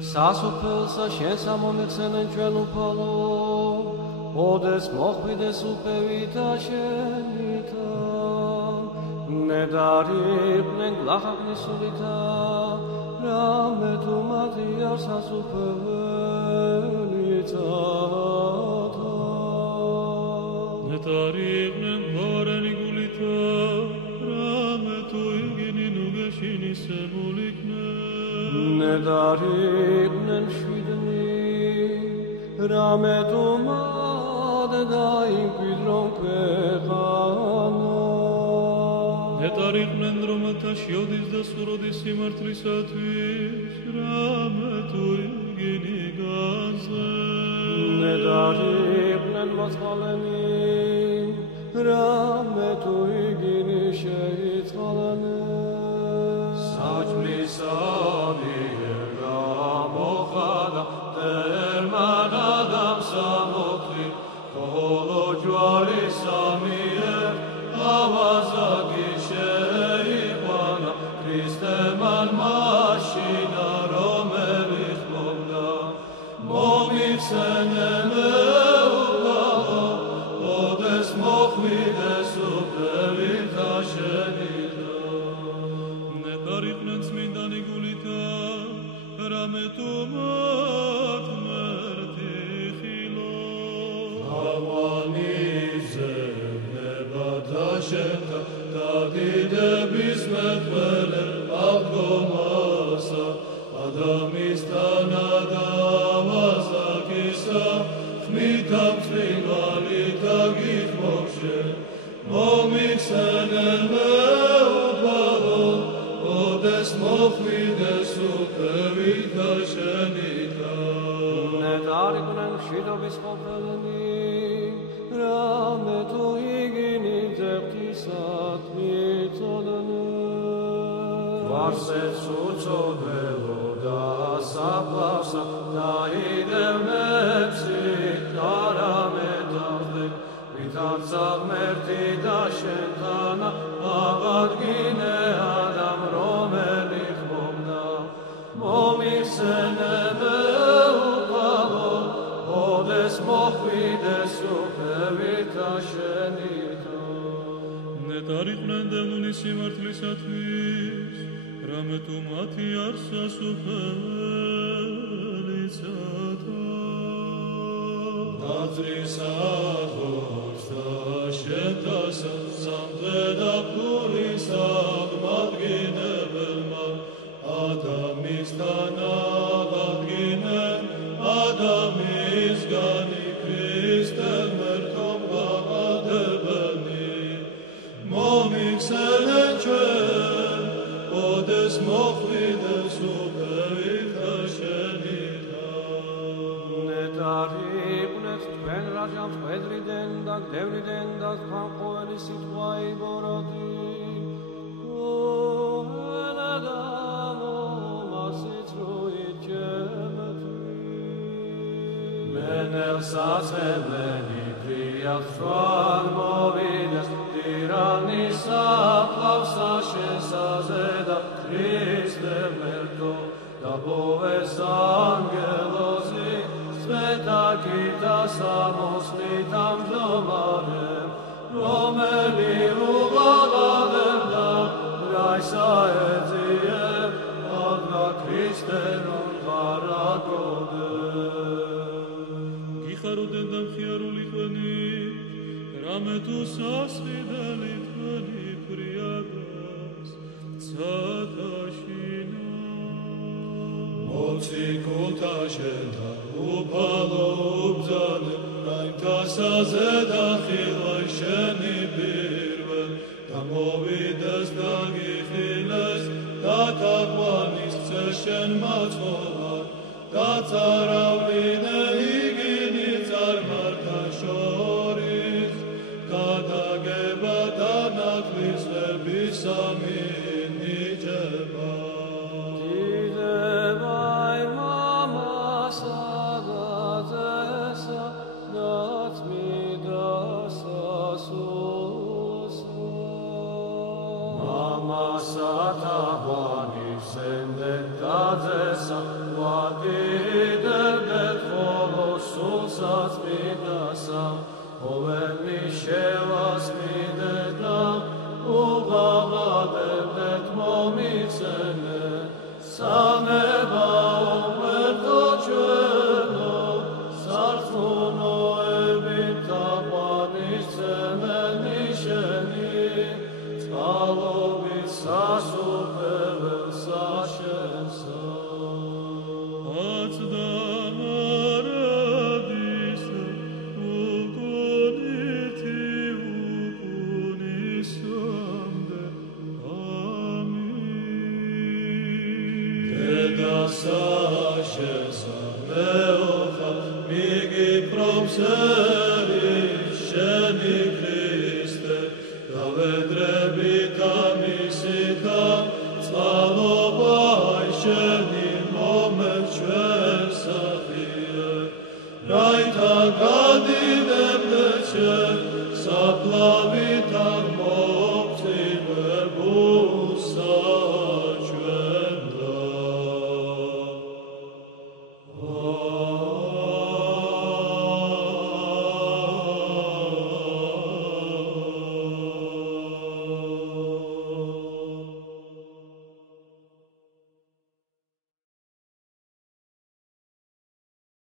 სასופელსა შენს ამონეხსენენ ჩვენ უფალო, ოდეს მოხვიდეს უფევითა შენითა, ნედარიყვნენ გლახაკნისულითა, რამე თუ მათი არ სასופელიցათა. ნედარიყვნენ გორენი გულითა, რამე თუ იგინი ნუგეშინი სემულიქნენ. ნედარიყვნენ შვიდნი, რამე თუ მად დაიმკვიდრონ ქვეყანა. ნედარიყვნენ რომათა შიოდის და სუროდის სიმართლისათვის, რამე თუ იგინი განზრეს. ნედარიყვნენ მოწყალენი, რამე თუ იგინი შეიწყალენეს. საჭმლისა მიერ გამოხადა დერმან ადამსა მოხდი, ხოლო ჯვალისა მიერ ავაზაკი შეიყვანა. ქრისტემან მაშინა რომელიც მომდა, მომიხსენე მეუღალო, ოდეს მოხვიდეს უფევითა შენითა. ნედარიყვნენ წმინდანი გულითა, რამე თუ მათ მერტი ხილო. ავანიზე ნებათა შენთა, დადიდების მეტყველე აღდგომასა, ადამისთან ადამაზაკისა, ხმითა მწვივალითა გითმოქშე. მომიხსენე მეუღალო, ოდეს მოხვიდეს უფევითა შენითა. ნედარიყვნენ მშვიდობის ყოფილნი, რამე თუ იგინი ძեղთისათმი წოდნეს. ვარსებს უწოდებო და საფლავსა, დაიდევნებს და რამე დავდებ, ვითარცა ღმერთი და შენთანა, აღადგინე ადამ რომელიც მომდა. მომიხსენე მეუღალო, ოდეს მოხვიდეს უფევითა შენითა. ნედარიყვნენ დემონი სიმართლისათვის, რამე თუ მათი არ სასופელიցათა. დაძრისათოს და შენთასა, სამდე და ფულისა აღმადგინებელმა, ადამიანთან აღადგინენ, ადამიანისგანი ქრისტემ მერტომ ღაღადებელნი. მომიხსენე ჩვენ, ოდეს მოხვიდეს უფევითა შენითა. ნედარიყვნეთ თქვენ რაჯამს ყვედრიდან და გდევრიდან და თქვენ ყოველი სიტყვა იბოროტი. საცემლენი ფრიად შვალ მოვიდეს, ტირანის საფლავსა შესაზედა, ქრისტე მერტო და ბოვეს ანგელოზი, სპეტაკითა სამოსლით ამჯდომარე, რომელი უღაღადებდა, რაისა ეძიებ, აღდა ქრისტე რომ ღარაკოდე. ხარუდენ და მხიარული თქვენი, რამე თუ სასყიდელი თქვენი ფრიადას ცათაშინა. მოციქულთა შენთა უფალო უბძანე, რაიმთა საზედა ხილვაი შენი პირველ, და მოვიდეს და გიხილეს, და თაყვანის ხცე შენ მაწოვარ, და წარავლინე შორის, გადაგება და ნათლისების სამინიჭება. დიდება იმამასა და ძესა, და წმინდა სასულსა. მამასა და ღვანი სენდე და ძესა, ვადი ოვენი შევასყიდეთ და უღაღადებდეთ მომიხსენე სამება უმერთო ჩვენო სარწმუნოებით თაყვანისმცემელი შენი წყალობით სასუფეველს საშენსა Sasha, Sasha, Meocha, Migi, Promse.